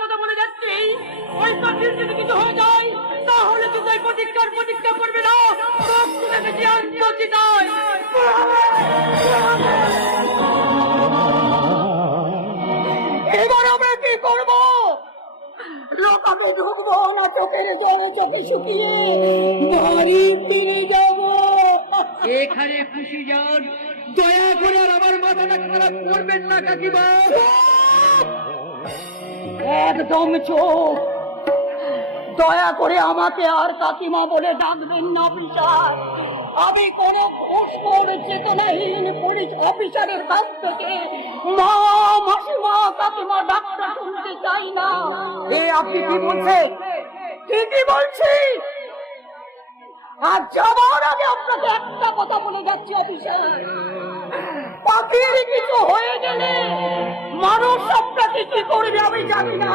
কথা বলে যাচ্ছি, ওই পাখির যদি কিছু হয়ে যায় তাহলে কিন্তু এই প্রতিজ্ঞা করবে না। এবার আমরা কি করবো? লোকাকে ঢুকবো না চোখের জলে চোখে শুকিয়ে বাড়ি ফিরে যাবো। এখানে খুশি যান, দয়া করে আর আমার মাথাটা খারাপ করবেন না কাকিমা। একদম চোখ, দয়া করে আমাকে আর কাকিমা বলে ডাকবেন না অফিসার। আমি কোন ঘুষখোর চেতনাহীন পুলিশ অফিসারের কাছ থেকে মা, মাসিমা, কাকিমা ডাক্তার শুনতে চাই না। আপনি কি বলছেন? ঠিকই বলছি। আর যাবার আগে আপনাকে একটা কথা বলে যাচ্ছি অফিসার, পাখির কিছু হয়ে গেলে মানুষ আপনাকে কি করবে আমি জানি না,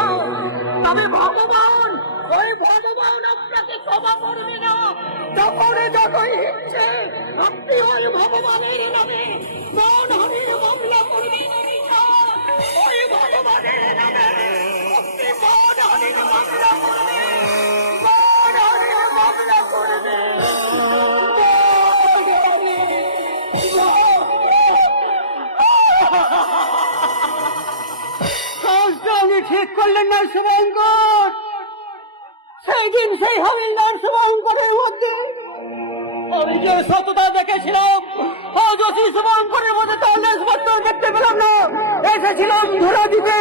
তবে ভগবান, ওই ভগবান আপনাকে ক্ষমা করবে না। তখন যতই ইচ্ছে আপনি ওই ভগবানের নামে মানহানির মামলা করবেন। ওই ভগবানের নামে আপনি মানহানির মামলা করবেন, মানহানির মামলা করবেন। আপনি ঠিক করলেন না শুভঙ্কর। সেই দিন সেই হাবিলদার শুভঙ্করের মধ্যে আমি যে সততা দেখেছিলাম, অযথি শুভঙ্করের মধ্যে তার লেশমাত্র দেখতে পেলাম না। এসেছিলাম ধরা দিতে,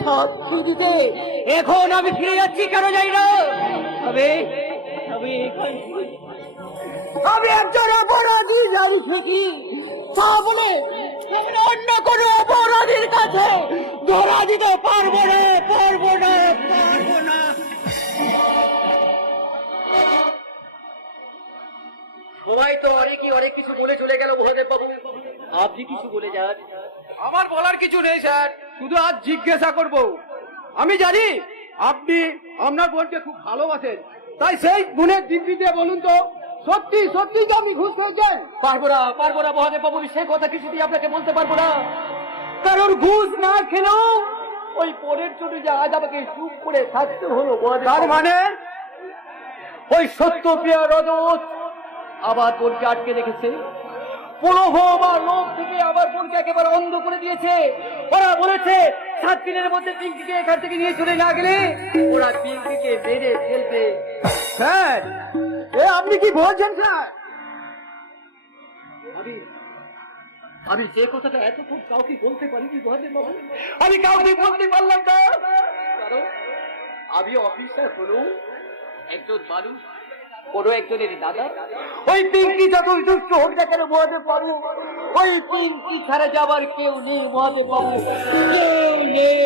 সাক্ষী দিতে। এখন আমি ফিরে যাচ্ছি কেন যাই না। আমি একজন অপরাধী জানি ঠিকই, তা বলে আমি অন্য কোন অপরাধীর কাছে ধরা দিতে পারবো না। সবাই তো অনেক কিছু বলে চলে গেল মহাদেব বাবু, আপনি কিছু বলে যান। আমার বলার কিছু নেই স্যার, শুধু আজ জিজ্ঞাসা করব। আমি জানি আপনি আপনার বোনকে খুব ভালোবাসেন, তাই সেই গুণের দিব্যিতে বলুন তো, সত্যি সত্যি তো আপনি ঘুষ পেয়েছেন? পারবো না মহাদেব বাবু, সে কথা কিছুতেই আপনাকে বলতে পারবো না। কারণ ঘুষ না খেলেও ওই পরের জন্য যে আজ আমাকে চুপ করে থাকতে হলো মহাদেব। তার মানে ওই সত্যপ্রিয় রজত আবার বোনকে আটকে রেখেছে, প্রলোভ আর লোভ থেকে আবার বোনকে একেবারে অন্ধ করে দিয়েছে। ওরা বলেছে 7 দিনের মধ্যে পিঙ্কিকে এখান থেকে নিয়ে চলে না গেলে ওরা পিঙ্কিকে মেরে ফেলবে। স্যার, আপনি কি বলছেন স্যার? আমি যে কথাটা এতক্ষণ কাউকে বলতে পারিনি মহাদেব বাবু, আমি কাউকে বলতে পারলাম না, কারণ আমি অফিসার হলো একজন মানুষ, কোনো একজনের দাদা। ওই পিঙ্কি যতই দুষ্ট হোক না কেন মহাদেব বাবু, ওই পিঙ্কি ছাড়া যাবার কেউ নেই মহাদেব বাবু, কেউ নেই।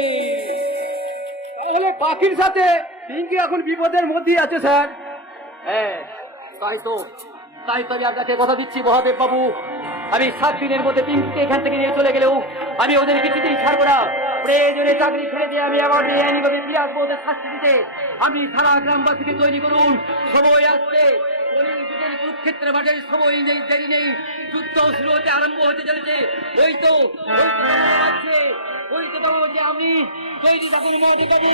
তাহলে পাখির সাথে পিঙ্কি এখন বিপদের মধ্যেই আছে স্যার। হ্যাঁ, তাই তো আমি আপনাকে কথা দিচ্ছি মহাদেব বাবু, আমি 7 দিনের মধ্যে পিঙ্কিকে এখান থেকে নিয়ে চলে গেলেও আমি ওদের কিছুতেই ছাড়বো না। প্রয়োজনে চাকরি ছেড়ে দিয়ে আমি আবার আইনিভাবে ফিরে আসবো ওদের শাস্তি দিতে। আমি সারা গ্রামবাসীকে তৈরি করুন, সময় আসছে, কুরুক্ষেত্রের মাঠে সময় নেই, দেরি নেই, যুদ্ধ শুরু হতে আরম্ভ হতে চলেছে। ওই তো যে আমি তৈরি থাকুন মহাদেব বাবু,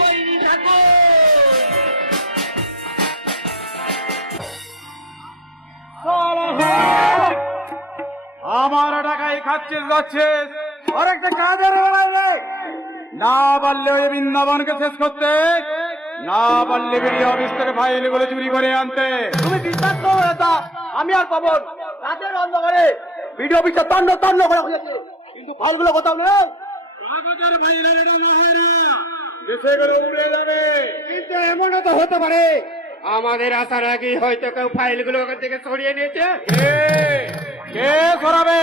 তৈরি থাকুন। আমার টাকায় খাচ্ছিস যাচ্ছিস, আর একটা কাজের বেলায় না পারলে ওই বৃন্দাবনকে শেষ করতে, না পারলে বিডিও অফিস থেকে ফাইল গুলো চুরি করে আনতে। তুমি বিশ্বাস করো দাদা, আমি আর পাবন রাতের অন্ধকারে বিডিও অফিসে তন্ন করে খুঁজেছে, কিন্তু ফাইলগুলো কোথাও নেই। কাগজের ফাইল দেশে করে উড়ে যাবে, কিন্তু এমনও তো হতে পারে আমাদের আসার আগেই হয়তো কেউ ফাইলগুলো ওখান থেকে সরিয়ে নিয়েছে। কে সরাবে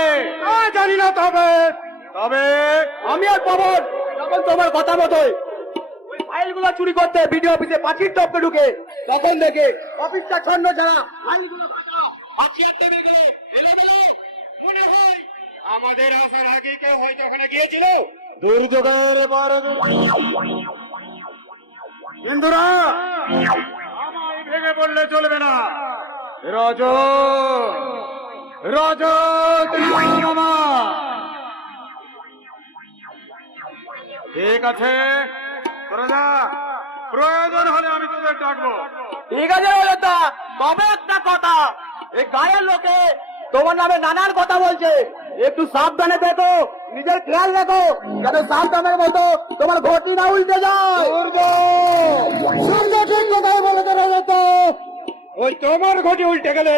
জানি না, তবে আমি আর পাবন যখন তোমার কথা মতোই ওই ফাইলগুলো চুরি করতে বিডিও অফিসে পাখির টপকে ঢুকে, তখন দেখে অফিসটা ছন্ন ছাড়া, ফাইলগুলো মনে হয় আমাদের আসার আগে কেউ হয়তো ওখানে গিয়েছিল। দুর্যোগের পর বন্ধুরা আমায় ভেঙে পড়লে চলবে না। রজত মামা, ঠিক আছে, রাজা, প্রয়োজন হলে আমি তোদের ডাকবো। ঠিক আছে লতা, তবে একটা কথা, এই গায়ের লোকে তোমার নামে নানান কথা বলছে, একটু সাবধানে দেখো, নিজের খেয়াল রাখো, যাতে সাবধানের মতো তোমার ঘটি না উল্টে যায়। সূর্য ঠিক কথাই বলেছে রাজা। ওই তোমার ঘটি উল্টে গেলে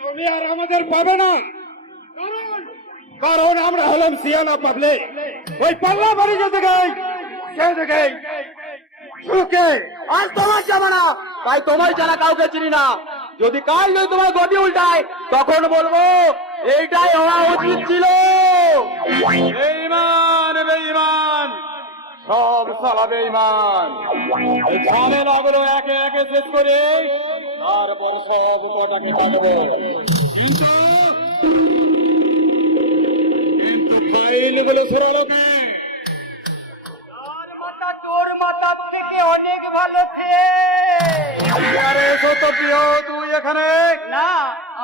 তুমি আর আমাদের পাবে না, কারণ আমরা হলাম সিয়ানা পাবলিক। ওই পাল্লা বাড়ি যেতে গাই সে দেখে সুখে আর তোমার যাবে না, তাই তোমার জানা কাউকে চিনি না। যদি কাল যদি তোমার গতি উল্টায়, তখন বলবো এইটাই হওয়া উচিত ছিল। বেঈমান বেঈমান, সব সালা বেঈমান। এই ঝামেলাগুলো একে একে শেষ করে তারপর সব কটাকে কাটবো। কিন্তু ফাইলগুলো সরালো কে? তোর মাথার থেকে অনেক ভালো আরে সত্যপ্রিয়, তুই এখানে? না,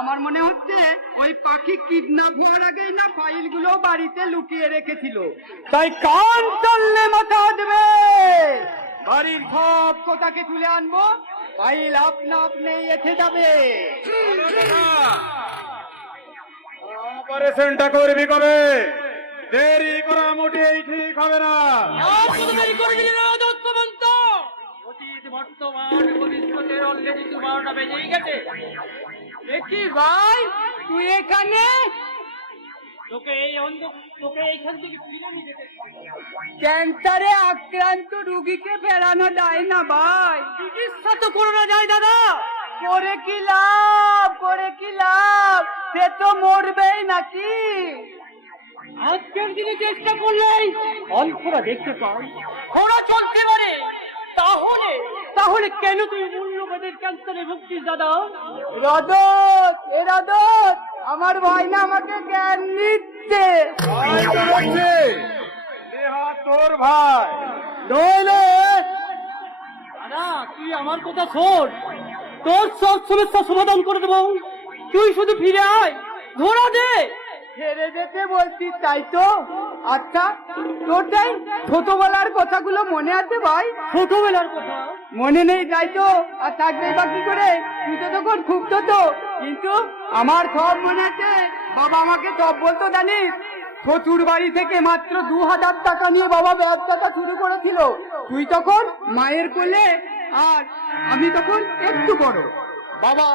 আমার মনে হচ্ছে ওই পাখি কিডন্যাপ হওয়ার আগেই না ফাইলগুলো বাড়িতে লুকিয়ে রেখেছিল, তাই কান টানলে মাথা দেবে। বাড়ির সব কোথাকে তুলে আনবো, ফাইল আপনা আপনি এসে যাবে। অপারেশনটা করবি কবে? দেরি করা মোটেই ঠিক হবে না। বর্তমান ভবিষ্যতের অলরেডি 12টা বেজেই গেছে। দেখি ভাই, তুই এখানে? তোকে এইখান থেকে ফিরে নিয়ে যেতে ক্যান্সারে আক্রান্ত রুগীকে ফেরানো যায় না ভাই। চিকিৎসা তো করানো যায় দাদা। করে কি লাভ, করে কি লাভ? সে তো মরবেই নাকি। আজকের দিনে চেষ্টা করলেই অল্পরা দেখতে পাই, খরা চলতে পারে। তাহলে তাহলে কেন তুই মূল্যবাদের ক্যান্সারে ভুগছিস দাদা? রদত, এ রদত, আমার ভাই না আমাকে জ্ঞান দিচ্ছে। তোর ভাই নইলে দাদা, তুই আমার কথা শোন, তোর সব সমস্যা সমাধান করে দেবো। তুই শুধু ফিরে আয়, ধরা দে। ছেড়ে যেতে বলছিস তাই তো? আচ্ছা, তোরটাই ছোটবেলার কথাগুলো মনে আছে ভাই? ছোটবেলার কথা মনে নেই তাই তো? আর থাকবে বা কি করে? তুই তো তখন খুব ছোট, কিন্তু আমার সব মনে আছে। বাবা আমাকে সব বলতো জানিস। শ্বশুর বাড়ি থেকে মাত্র 2000 টাকা নিয়ে বাবা ব্যবসাটা শুরু করেছিল। তুই তখন মায়ের কোলে, আর আমি তখন একটু বড়। বাবা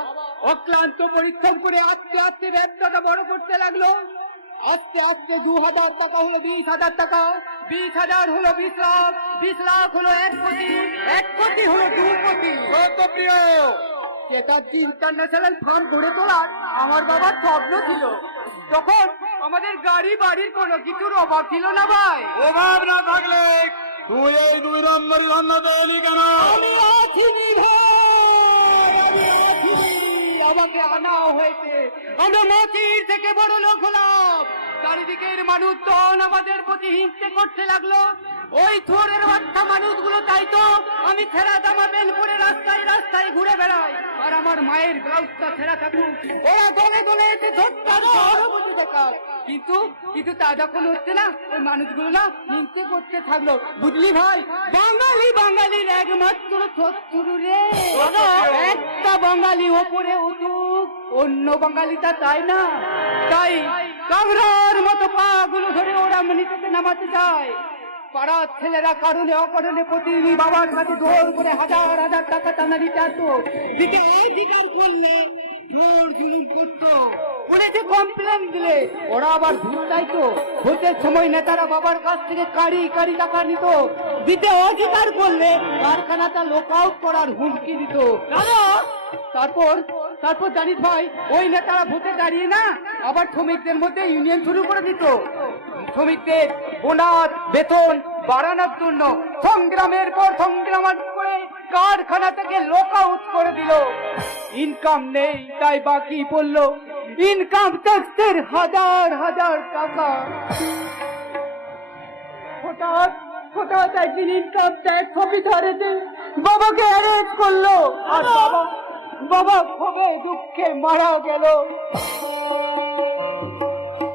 অক্লান্ত পরিশ্রম করে আস্তে আস্তে ব্যবসাটা বড় করতে লাগলো। আস্তে আস্তে 2000 টাকা হলো 20,000 টাকা, 20,000 হলো 20 লাখ, 20 লাখ হলো 1 কোটি, 1 কোটি হলো 2 কোটি। সত্যপ্রিয়, চেটার্জি ইন্টারন্যাশনাল ফার্ম গড়ে তোলার আমার বাবার স্বপ্ন ছিল। তখন আমাদের গাড়ি বাড়ির কোনো কিছুর অভাব ছিল না ভাই। অভাব না থাকলে তুই এই 2 নম্বর ধান্দাতে এলি কেন? আমি আছিনি ভাই, আমি আছিনি। আমাকে আনা হয়েছে, আমরা মাটির থেকে বড় লোক হলাম। চারিদিকের মানুষজন আমাদের প্রতি হিংসে করতে লাগলো। ওই থোরের বাচ্চা মানুষগুলো তাই তো আমি ছেঁড়া জামা প্যান্ট পরে রাস্তায় রাস্তায় ঘুরে বেড়াই, আর আমার মায়ের ব্লাউজটা ছেঁড়া থাকুক, ওরা দলে দলে এসে বসে দেখায়। কিন্তু কিন্তু তা যখন হচ্ছে না, ওই মানুষগুলো না হিংসে করতে থাকলো। বুঝলি ভাই, বাঙালি বাঙালির একমাত্র শত্রু রে। একটা বাঙালি ওপরে উঠুক, অন্য বাঙালিটা তাই না। তাই কামরার মতো পা গুলো ধরে ওরা মনিতে নামাতে চায়। পাড়ার ছেলেরা কারণে অকারণে প্রতিদিন বাবার কাছে জোর করে 1000 টাকা টানা দিতে আসতো। দিকে অধিকার করলে জোর জুলুম করতো, পুলিশে কমপ্লেন দিলে ওরা আবার ভূত চাইতো। ভোটের সময় নেতারা বাবার কাছ থেকে কারি কারি টাকা নিত। দিতে অধিকার করলে কারখানাটা লক আউট করার হুমকি দিত। তারপর তারপর জানিস ভাই, ওই নেতারা ভোটে দাঁড়িয়ে না আবার শ্রমিকদের মধ্যে ইউনিয়ন শুরু করে দিত। শ্রমিকদের বোনাস বেতন বাড়ানোর জন্য সংগ্রামের পর সংগ্রাম করে কারখানা থেকে লক আউট করে দিল। ইনকাম নেই, তাই বাকি পড়লো ইনকাম ট্যাক্সের 1000 টাকা। হঠাৎ হঠাৎ একদিন ইনকাম ট্যাক্স অফিসার এসে বাবাকে অ্যারেস্ট করলো, আর বাবা ক্ষোভে দুঃখে মারা গেল।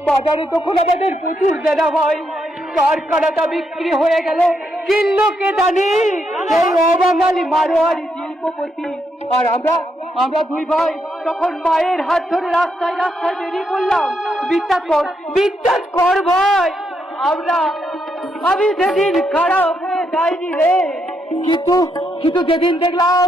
বাজারে তখন আমাদের প্রচুর দেনা ভাই, কারখানাটা বিক্রি হয়ে গেল। কিল্লোকে জানি সেই অবাঙালি মারোয়ারি শিল্পপতি। আর আমরা দুই ভাই তখন মায়ের হাত ধরে রাস্তায় রাস্তায় বেরিয়ে পড়লাম। বিশ্বাস কর ভাই, আমি সেদিন খারাপ হয়ে যাইনি রে, কিন্তু যেদিন দেখলাম